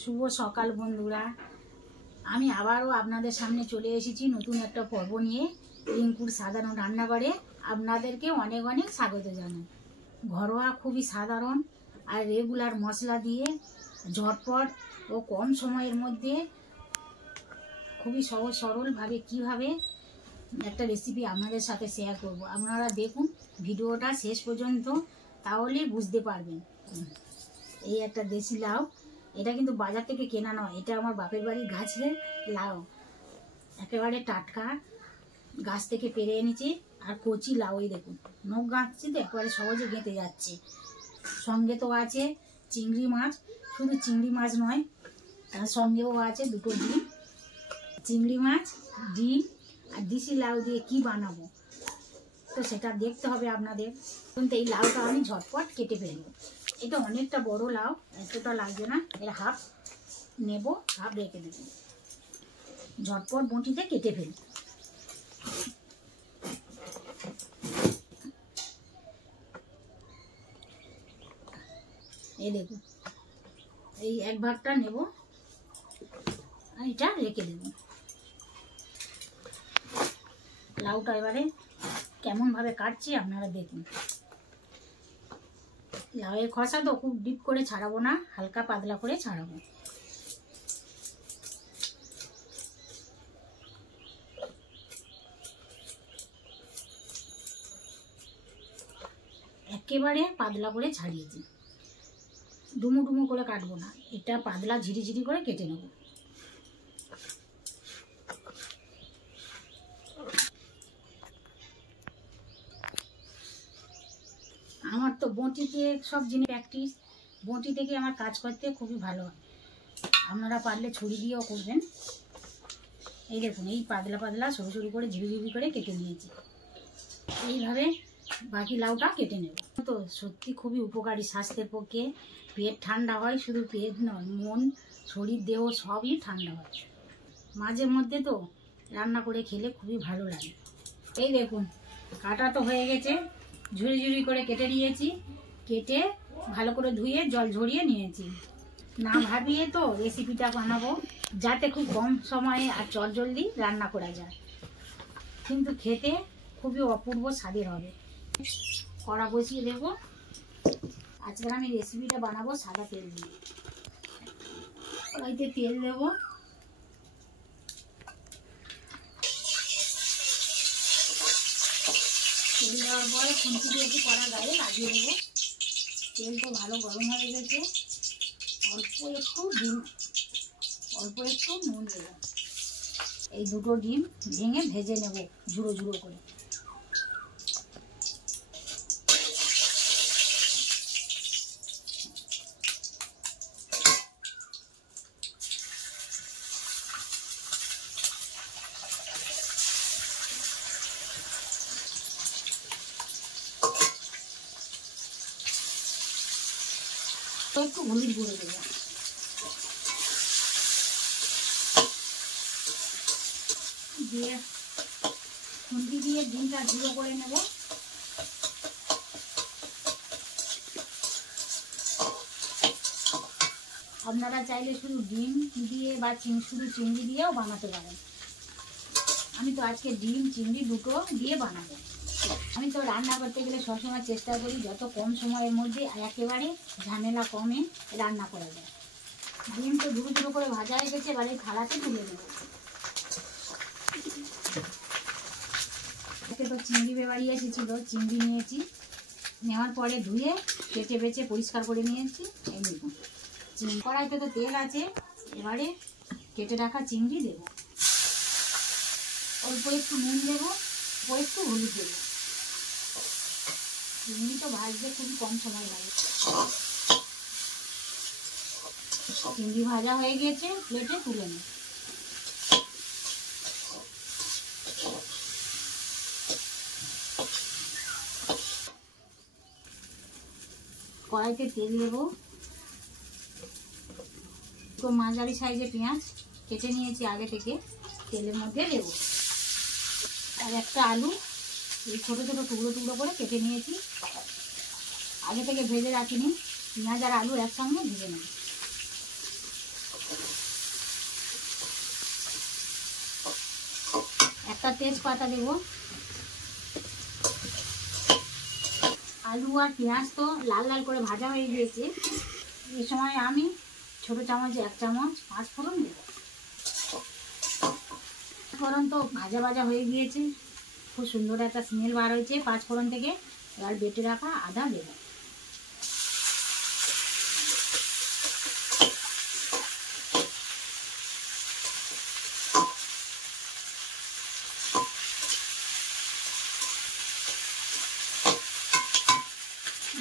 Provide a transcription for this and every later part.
শুভ সকাল বন্ধুরা, আমি আবারও আপনাদের সামনে চলে এসেছি নতুন একটা পর্ব নিয়ে। রিঙ্কুর সাধারণ রান্নাঘরে আপনাদেরকে অনেক অনেক স্বাগত জানাই। ঘরোয়া খুবই সাধারণ আর রেগুলার মশলা দিয়ে ঝটপট ও কম সময়ের মধ্যে খুবই সহজ সরলভাবে কীভাবে একটা রেসিপি আপনাদের সাথে শেয়ার করব। আপনারা দেখুন ভিডিওটা শেষ পর্যন্ত, তাহলেই বুঝতে পারবেন। এই একটা দেশি লাউ, এটা কিন্তু বাজার থেকে কেনা নয়, এটা আমার বাপের বাড়ির গাছের লাউ, একেবারে টাটকা গাছ থেকে পেরে এনেছি। আর কচি লাউ, এই দেখুন নখ গাঁথছি তো একেবারে সহজে গেঁথে যাচ্ছে। সঙ্গে তো আছে চিংড়ি মাছ, শুধু চিংড়ি মাছ নয়, তার সঙ্গেও আছে দুটো ডিম। চিংড়ি মাছ, ডিম আর দেশি লাউ দিয়ে কি বানাবো তো সেটা দেখতে হবে আপনাদের। কিন্তু এই লাউটা আমি ঝটপট কেটে ফেলবো। এটা অনেকটা বড় লাউ, এতটা লাগবে না, এর হাফ নেব, হাফ রেখে দেবো। ঝটপট বঁটিতে কেটে ফেলি। এই দেখুন, এই এক ভাগটা নেব আর এটা রেখে দেব। লাউটা এবারে কেমনভাবে কাটছি আপনারা দেখুন। লাউয়ের খোসা তো খুব ডিপ করে ছাড়াবো না, হালকা পাতলা করে ছাড়াবো। একেবারে পাতলা করে ছাড়িয়েছি, ডুমো ডুমো করে কাটবো না, এটা পাতলা ঝিরিঝিরি করে কেটে নেব। আমার তো বঁটিতে সব জিনিস প্র্যাকটিস, বঁটি থেকে আমার কাজ করতে খুবই ভালো হয়। আপনারা পারলে ছুরি দিয়েও করবেন। এই দেখুন, এই পাতলা পাতলা সরু সরু করে ঝিরিঝিরি করে কেটে নিয়েছি। এইভাবে বাকি লাউটা কেটে নেব। তো সত্যি খুবই উপকারী স্বাস্থ্যের পক্ষে। পেট ঠান্ডা হয়, শুধু পেট নয়, মন, শরীর, দেহ সবই ঠান্ডা হয়। মাঝে মধ্যে তো রান্না করে খেলে খুবই ভালো লাগে। এই দেখুন, কাটা তো হয়ে গেছে, ঝুড়ি ঝুড়ি করে কেটে নিয়েছি। কেটে ভালো করে ধুয়ে জল ঝরিয়ে নিয়েছি। না ভাবিয়ে তো রেসিপিটা বানাবো, যাতে খুব কম সময়ে আর চটজলদি রান্না করা যায়, কিন্তু খেতে খুবই অপূর্ব স্বাদের হবে। কড়া বসিয়ে দেব। আজকে আমি রেসিপিটা বানাবো সাদা তেল দিয়ে। কড়াইতে তেল দেব। তেল দেওয়ার পরে খুন্তি দিয়ে একটু কড়া গায়ে লাগিয়ে দেবো। তেল তো ভালো গরম হয়ে গেছে। অল্প একটু নুন দেবো। এই দুটো ডিম ভেঙে ভেজে নেব ঝুড়ো ঝুড়ো করে। একটু হলুদ গুঁড়ো দেবো। দিয়ে খুন্তি দিয়ে ডিমটা ঝুড়ো করে নেব। আপনারা চাইলে শুধু ডিম দিয়ে বা শুধু চিংড়ি দিয়েও বানাতে পারেন। আমি তো আজকে ডিম চিংড়ি দুটো দিয়ে বানাবো। আমি তো রান্না করতে গেলে সবসময় চেষ্টা করি যত কম সময়ের মধ্যে একেবারে ঝামেলা কমে রান্না করা যায়। ডিম তো ধুরো ধুরো করে ভাজা হয়ে গেছে, এবারে থালাতে তুলে নেব। তো চিংড়ি বেবাড়ি এসেছিলো, চিংড়ি নিয়েছি, নেওয়ার পরে ধুয়ে কেটে বেছে পরিষ্কার করে নিয়েছি। এই দেখুন, কড়াইতে তো তেল আছে, এবারে কেটে রাখা চিংড়ি দেব। অল্প একটু নুন দেবো, অল্প একটু হলুদ দেবো। চিংড়ি তো ভাজতে খুবই কম সময় লাগে। চিংড়ি ভাজা হয়ে গেছে, প্লেটে তুলে নেব। কড়াইতে তেল দেব। তো মাঝারি সাইজে পেঁয়াজ কেটে নিয়েছি আগে থেকে, তেলের মধ্যে দেব। আর একটা আলু এই ছোটো ছোটো টুকরো টুকরো করে কেটে নিয়েছি, আগে থেকে ভেজে রাখিনি। পেঁয়াজ আর আলু একসঙ্গে ভেজে নেব। একটা তেজপাতা দেব। আলু আর পেঁয়াজ তো লাল লাল করে ভাজা হয়ে গিয়েছে। এই সময় আমি ছোটো চামচে 1 চামচ পাঁচফোড়ন দেব। পাঁচফোড়ন তো ভাজা ভাজা হয়ে গিয়েছে, খুব সুন্দর একটা স্মেল বার হয়েছে পাঁচফোড়ন থেকে। এবার বেটে রাখা আদা দেব।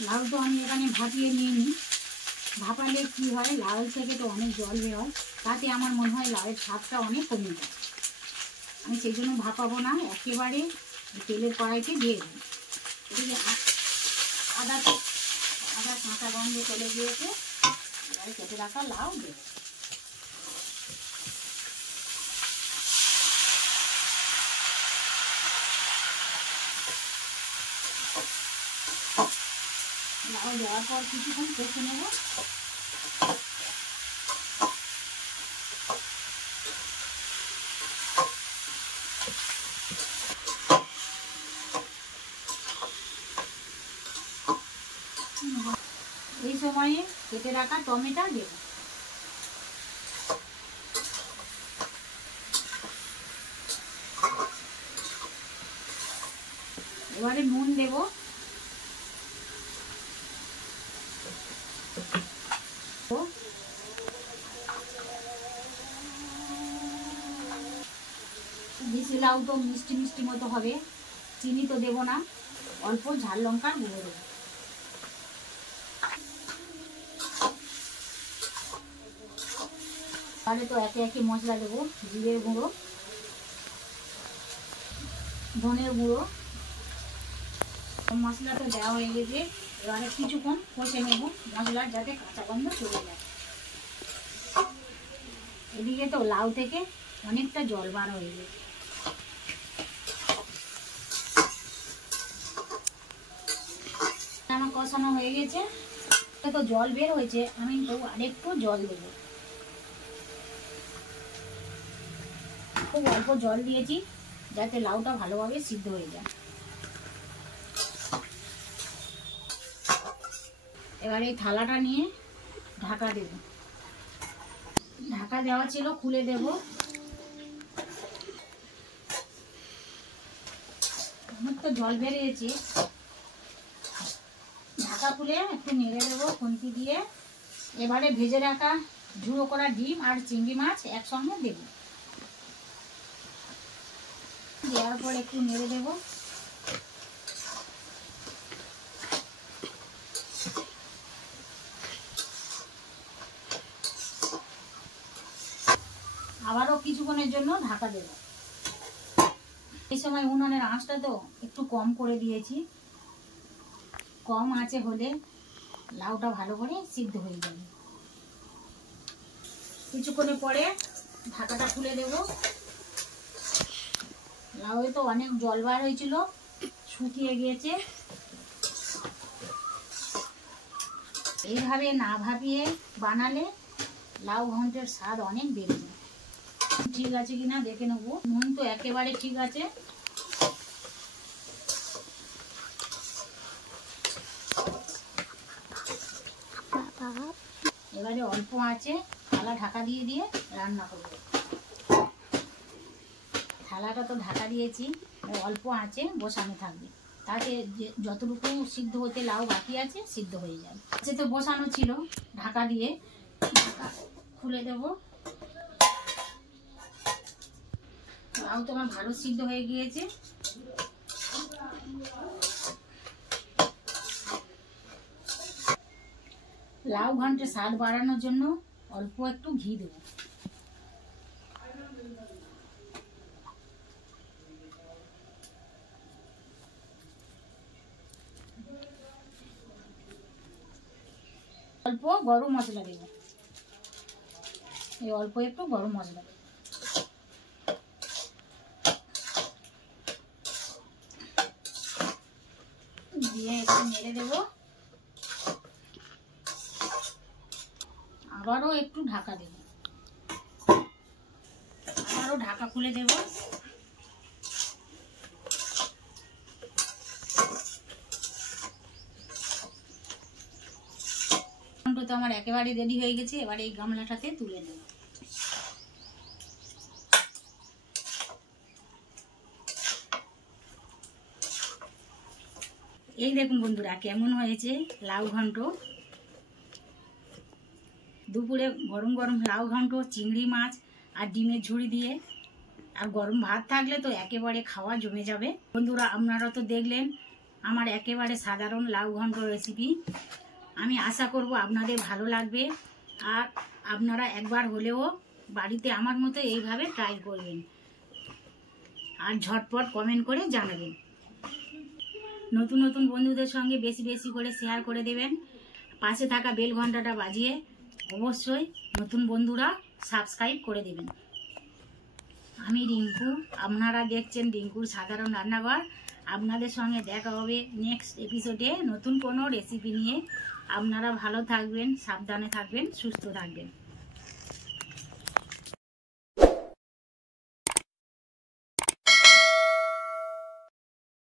লাউ তো আমি এখানে ভাপিয়ে নিয়ে নিই। ভাপালে কী হয়, লাউ থেকে তো অনেক জল বেরোয়, তাতে আমার মনে হয় লাউয়ের স্বাদটা অনেক কমে যায়। আমি সেই জন্য ভাপাবো না, একেবারে তেলের কড়াইতে দিয়ে দিই। এদিকে আদা কাঁচা গন্ধ চলে গিয়েছে। এবারে কেটে রাখা লাউ দেব। লাউ দেওয়ার পর কিছুক্ষণ কষে নেব। এই সময়ে কেটে রাখা টমেটো দেব। এবারে নুন দেব। দেশি লাউ তো মিষ্টি মিষ্টি মতো হবে, চিনি তো দেব না, অল্প ঝাল লঙ্কার গুঁড়ো দেবো। তাহলে তো একে একে মশলা দেবো। জিরের গুঁড়ো, ধনের গুঁড়ো, মশলা তো দেওয়া হয়ে গেছে। এবারে কিছুক্ষণ কষে নেব মশলার, যাতে কাঁচা গন্ধ চলে যায়। এদিকে তো লাউ থেকে অনেকটা জল বার হয়ে গেছে। আমার কষানো হয়ে গেছে, তো জল বের হয়েছে, আমি তো আরেকটু জল দেব। খুব অল্প জল দিয়েছি, যাতে লাউটা ভালোভাবে সিদ্ধ হয়ে যায়। এবার এই থালাটা নিয়ে ঢাকা দেব। ঢাকা দেওয়া ছিল, খুলে দেব। আমার তো জল বেরিয়েছে, ঢাকা খুলে একটু নেড়ে দেবো খুন্তি দিয়ে। এবারে ভেজে রাখা ঝুড়ো করা ডিম আর চিংড়ি মাছ একসঙ্গে দেব। দেওয়ার পর একটু নেড়ে দেব। আবারও কিছুক্ষণের জন্য ঢাকা দেব। এই সময় উনুনের আঁচটা তো একটু কম করে দিয়েছি, কম আঁচে হলে লাউটা ভালো করে সিদ্ধ হয়ে যাবে। কিছুক্ষণের পরে ঢাকাটা খুলে দেব। লাউয়ে তো অনেক জল বার হয়েছিল, শুকিয়ে গিয়েছে। এইভাবে না ভাপিয়ে বানালে লাউ ঘন্টের স্বাদ অনেক বেড়ে যায়। ঠিক আছে কিনা দেখে নেবো। নুন তো একেবারে ঠিক আছে। এবারে অল্প আঁচে থালা ঢাকা দিয়ে দিয়ে রান্না করব। থালাটা তো ঢাকা দিয়েছি, অল্প আঁচে বসানো থাকবে, তাতে যতটুকু সিদ্ধ হতে লাউ বাকি আছে সিদ্ধ হয়ে যাবে। আজকে তো বসানো ছিল, ঢাকা দিয়ে খুলে দেব। লাউ তো আমার ভালো সিদ্ধ হয়ে গিয়েছে। লাউ ঘন্টের স্বাদ বাড়ানোর জন্য অল্প একটু ঘি দেব। অল্প গরম মশলা দেব। এই অল্প একটু গরম মশলা দেব। দিয়ে একটু নেড়ে দেব। আবারও একটু ঢাকা দেব। আবারও ঢাকা খুলে দেব। তো আমার একেবারে রেডি হয়ে গেছে। এবারে এই গামলাটাতে তুলে নেব। এই দেখুন বন্ধুরা কেমন হয়েছে লাউ ঘন্ট। দুপুরে গরম গরম লাউ ঘন্ট, চিংড়ি মাছ আর ডিমের ঝুড়ি দিয়ে, আর গরম ভাত থাকলে তো একেবারে খাওয়া জমে যাবে। বন্ধুরা আপনারা তো দেখলেন আমার একেবারে সাধারণ লাউ ঘন্ট রেসিপি। আমি আশা করব আপনাদের ভালো লাগবে, আর আপনারা একবার হলেও বাড়িতে আমার মতো এইভাবে ট্রাই করবেন, আর ঝটপট কমেন্ট করে জানাবেন। নতুন নতুন বন্ধুদের সঙ্গে বেশি বেশি করে শেয়ার করে দেবেন। পাশে থাকা বেল ঘন্টাটা বাজিয়ে অবশ্যই নতুন বন্ধুরা সাবস্ক্রাইব করে দেবেন। আমি রিঙ্কু, আপনারা দেখছেন রিঙ্কুর সাধারণ রান্নাঘর। আপনাদের সঙ্গে দেখা হবে নেক্সট এপিসোডে নতুন কোনো রেসিপি নিয়ে। আপনারা ভালো থাকবেন, সাবধানে থাকবেন, সুস্থ থাকবেন।